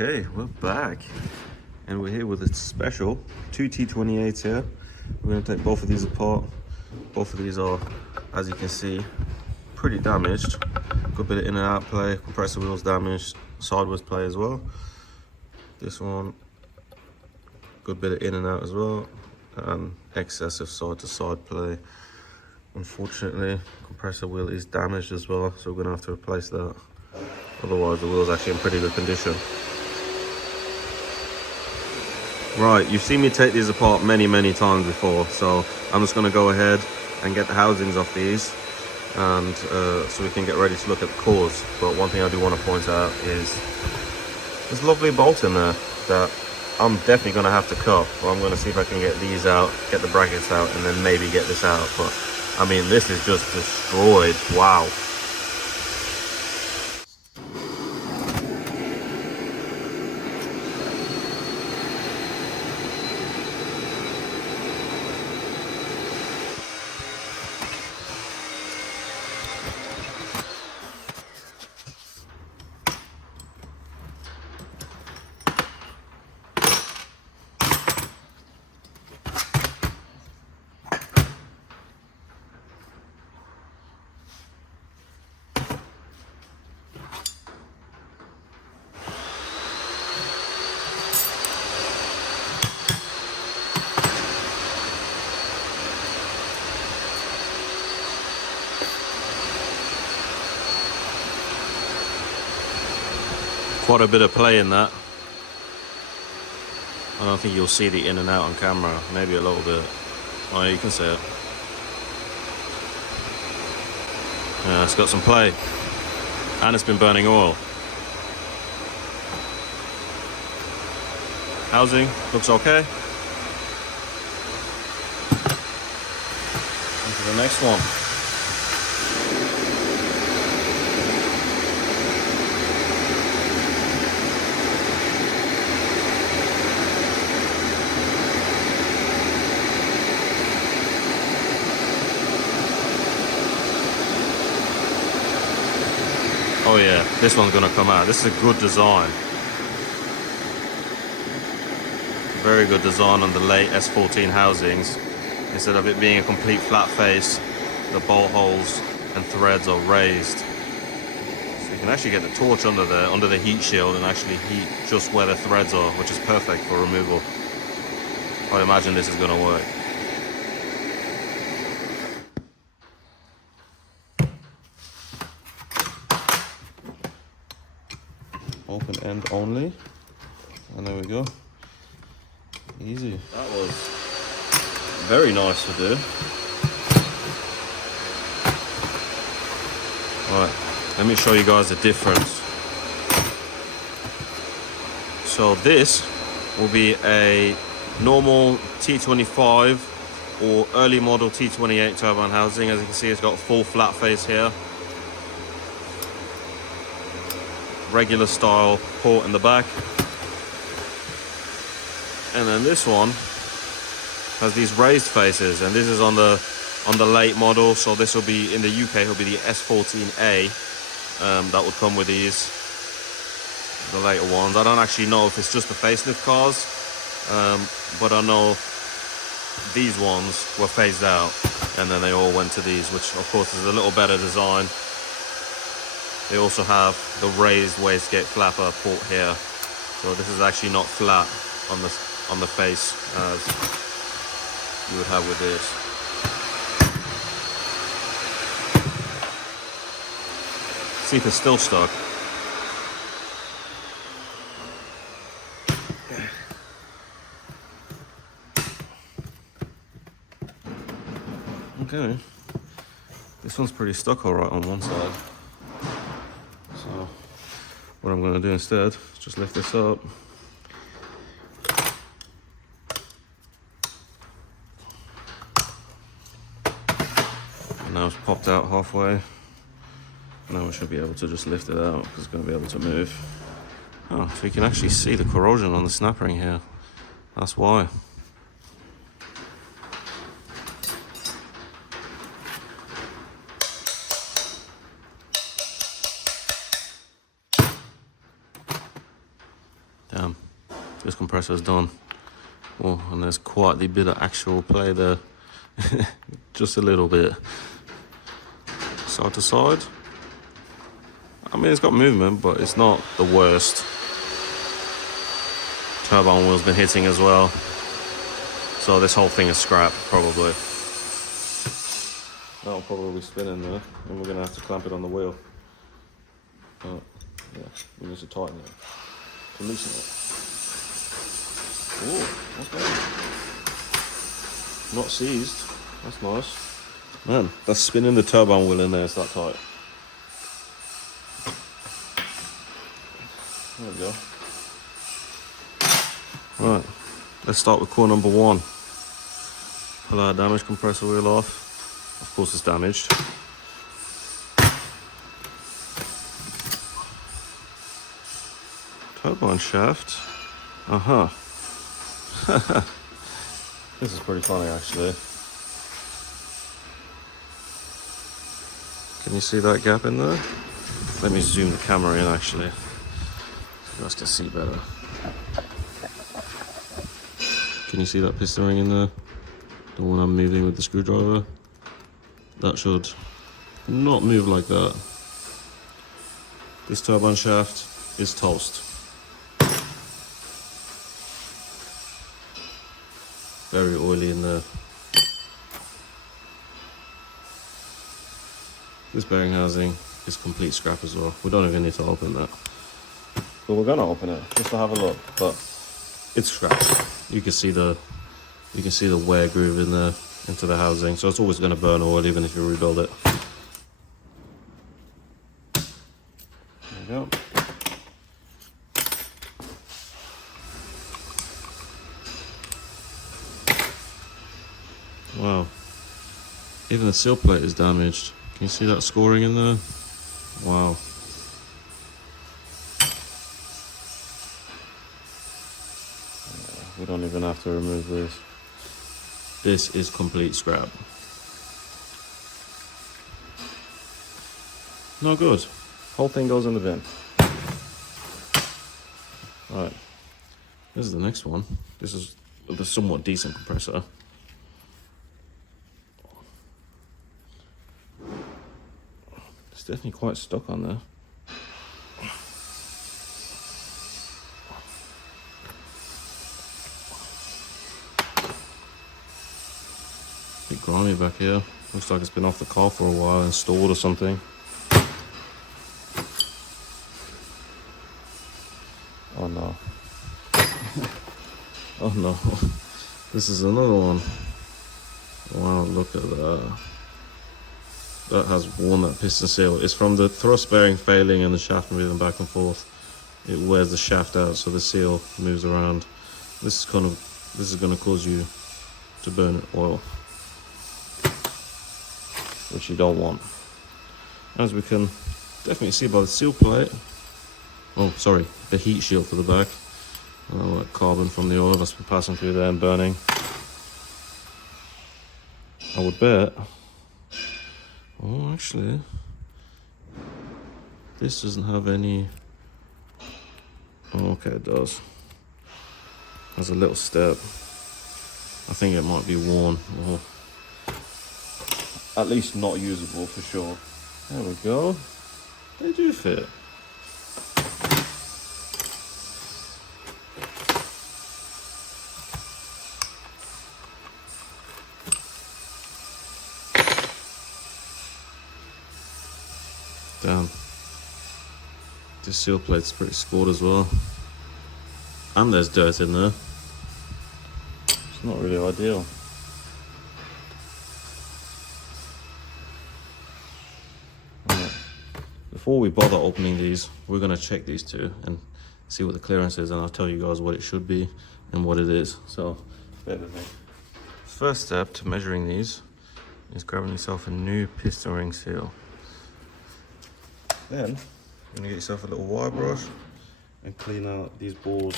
Okay, we're back and we're here with a special two T28s here. We're going to take both of these apart. Both of these are, as you can see, pretty damaged. Good bit of in and out play, compressor wheels damaged, sideways play as well. This one, good bit of in and out as well, and excessive side to side play. Unfortunately, compressor wheel is damaged as well, so we're going to have to replace that. Otherwise, the wheel's actually in pretty good condition. Right, you've seen me take these apart many times before, so I'm just going to go ahead and get the housings off these, and so we can get ready to look at the cores. But one thing I do want to point out is this lovely bolt in there that I'm definitely going to have to cut. But I'm going to see if I can get these out, get the brackets out, and then maybe get this out. But I mean, this is just destroyed. Wow. Quite a bit of play in that. I don't think you'll see the in and out on camera. Maybe a little bit. Oh, yeah, you can see it. Yeah, it's got some play. And it's been burning oil. Housing looks okay. On to the next one. Oh yeah, this one's gonna come out. This is a good design. Very good design on the late S14 housings. Instead of it being a complete flat face, the bolt holes and threads are raised. So you can actually get the torch under there, under the heat shield, and actually heat just where the threads are, which is perfect for removal. I imagine this is gonna work. Open end only, and there we go. Easy. That was very nice to do. Alright, let me show you guys the difference. So this will be a normal T25 or early model T28 turbine housing. As you can see, it's got a full flat face here. Regular style port in the back, and then this one has these raised faces, and this is on the late model. So this will be in the UK, it'll be the S14A that would come with these, the later ones. I don't actually know if it's just the facelift cars, but I know these ones were phased out and then they all went to these, which of course is a little better design. They also have the raised wastegate flapper port here, so this is actually not flat on the face as you would have with this. See if it's still stuck. Okay, this one's pretty stuck all right on one side. So what I'm going to do instead is just lift this up. And now it's popped out halfway. Now we should be able to just lift it out because it's going to be able to move. Oh, so you can actually see the corrosion on the snap ring here. That's why. this compressor is done. Oh, and there's quite the bit of actual play there. Just a little bit. Side to side. I mean, it's got movement, but it's not the worst. Turbine wheel's been hitting as well. So this whole thing is scrap, probably. That'll probably be spinning there, and we're going to have to clamp it on the wheel. But, yeah, we need to tighten it, to loosen it. Ooh, okay. Not seized. That's nice. Man, that's spinning the turbine wheel in there. It's that tight. There we go. Right, let's start with core number 1. Pull our damaged compressor wheel off. Of course, it's damaged. Turbine shaft. This is pretty funny, actually. Can you see that gap in there? Let me zoom the camera in, actually, so you guys can see better. Can you see that piston ring in there? The one I'm moving with the screwdriver? That should not move like that. This turbine shaft is toast. Very oily in there. This bearing housing is complete scrap as well. We don't even need to open that. But we're gonna open it just to have a look. But it's scrap. You can see the wear groove in there into the housing. So it's always gonna burn oil even if you rebuild it. There we go. Wow. Even the seal plate is damaged. Can you see that scoring in there? Wow. We don't even have to remove this. This is complete scrap. No good. Whole thing goes in the bin. Right. This is the next one. This is the somewhat decent compressor. It's definitely quite stuck on there. A bit grimy back here. Looks like it's been off the car for a while and stored or something. Oh no. Oh no. This is another one. Wow, look at that. That has worn that piston seal. It's from the thrust bearing failing and the shaft moving back and forth. It wears the shaft out so the seal moves around. This is going to cause you to burn oil, which you don't want. As we can definitely see by the seal plate. Oh, sorry, the heat shield for the back. That carbon from the oil that's been passing through there and burning. I would bet. Oh, actually, this doesn't have any. Oh, okay, it does. There's a little step. I think it might be worn. Or at least not usable for sure. There we go. They do fit. Damn. This seal plate's pretty scored as well. And there's dirt in there. It's not really ideal. Right. Before we bother opening these, we're going to check these two and see what the clearance is, and I'll tell you guys what it should be and what it is. So, bear with me. First step to measuring these is grabbing yourself a new piston ring seal. Then, you're gonna get yourself a little wire brush and clean out these balls.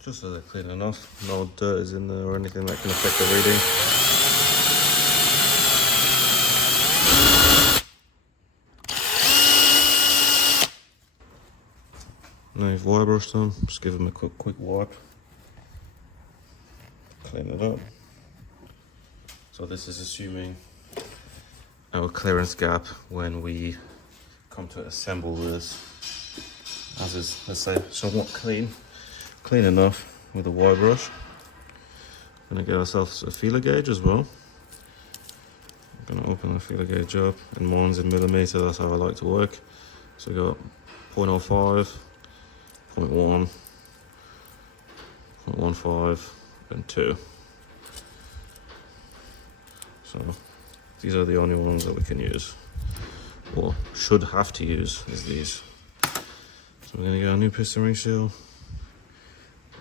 Just so they're clean enough, no dirt is in there or anything that can affect the reading. Now you've wire brushed them, just give them a quick wipe. Clean it up. So this is assuming our clearance gap when we come to assemble this, as is, let's say, somewhat clean enough with a wire brush. Gonna get ourselves a feeler gauge as well. I'm gonna open the feeler gauge up, and mine's in millimeter, that's how I like to work. So we got 0.05, 0.1, 0.15, and 2. So these are the only ones that we can use, or should have to use, is these. So we're gonna get our new piston ring seal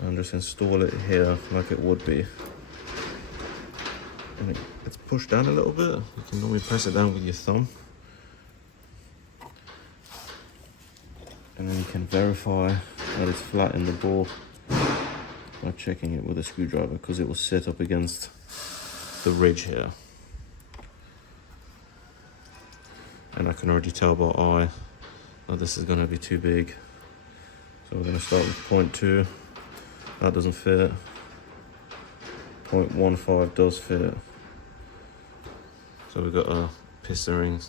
and just install it here like it would be. And it's pushed down a little bit. You can normally press it down with your thumb. And then you can verify that it's flat in the bore by checking it with a screwdriver, because it will sit up against the ridge here. And I can already tell by eye that this is going to be too big. So we're going to start with 0.2. That doesn't fit. 0.15 does fit. So we've got a piston ring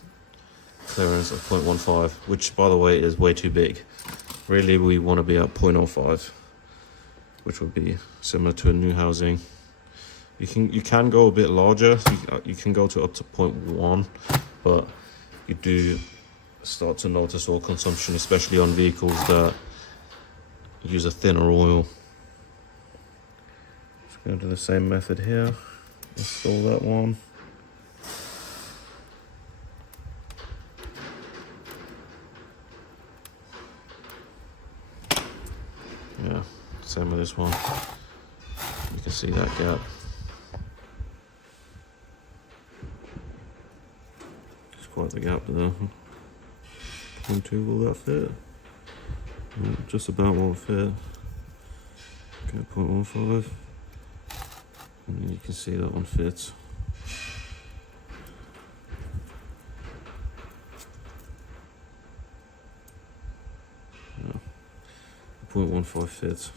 clearance of 0.15, which by the way is way too big. Really we want to be at 0.05, which would be similar to a new housing. You can go a bit larger. You can go to up to 0.1, but you do start to notice oil consumption, especially on vehicles that use a thinner oil. Just going to do the same method here. Install that one. Yeah, same with this one. You can see that gap. Quite the gap there. 0.2, will that fit? Just about won't fit. Okay, 0.15. And then you can see that one fits. Yeah. 0.15 fits.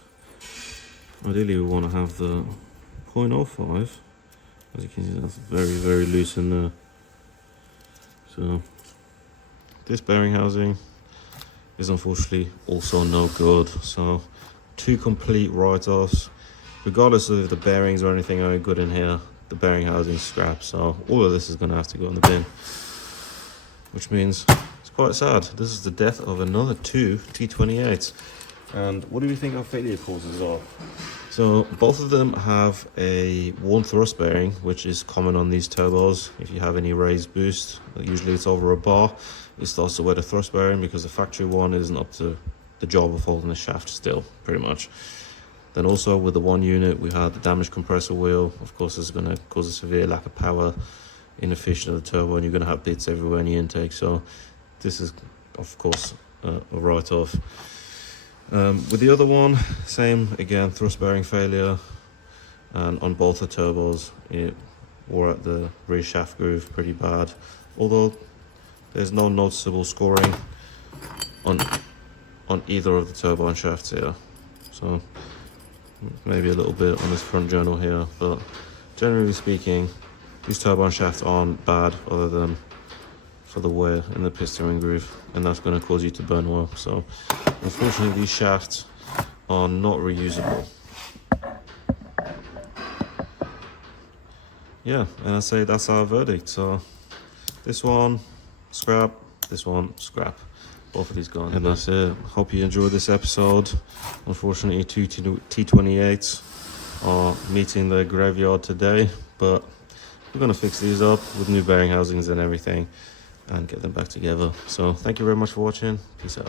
Ideally we want to have the 0.05. As you can see, that's very loose in there. So this bearing housing is unfortunately also no good. So 2 complete write-offs. Regardless of if the bearings or anything are good in here, the bearing housing is scrap. So all of this is going to have to go in the bin, which means it's quite sad. This is the death of another 2 T28s. And what do we think our failure causes are? So both of them have a worn thrust bearing, which is common on these turbos. If you have any raised boost, usually it's over a bar, it starts to wear the thrust bearing, because the factory one isn't up to the job of holding the shaft still, pretty much. Then also with the one unit, we had the damaged compressor wheel. Of course, this is going to cause a severe lack of power, inefficient of the turbo, and you're going to have bits everywhere in the intake. So this is, of course, a write-off. With the other one, same again, thrust bearing failure, and on both the turbos it wore at the rear shaft groove pretty bad, although there's no noticeable scoring on either of the turbine shafts here. So maybe a little bit on this front journal here, but generally speaking these turbine shafts aren't bad, other than for the wear in the piston ring groove, and that's going to cause you to burn oil. So unfortunately these shafts are not reusable. Yeah, and I say that's our verdict. So this one scrap, this one scrap, both of these gone. And that's it. Hope you enjoyed this episode. Unfortunately 2 T28s are meeting the graveyard today, but we're going to fix these up with new bearing housings and everything and get them back together. So thank you very much for watching. Peace out.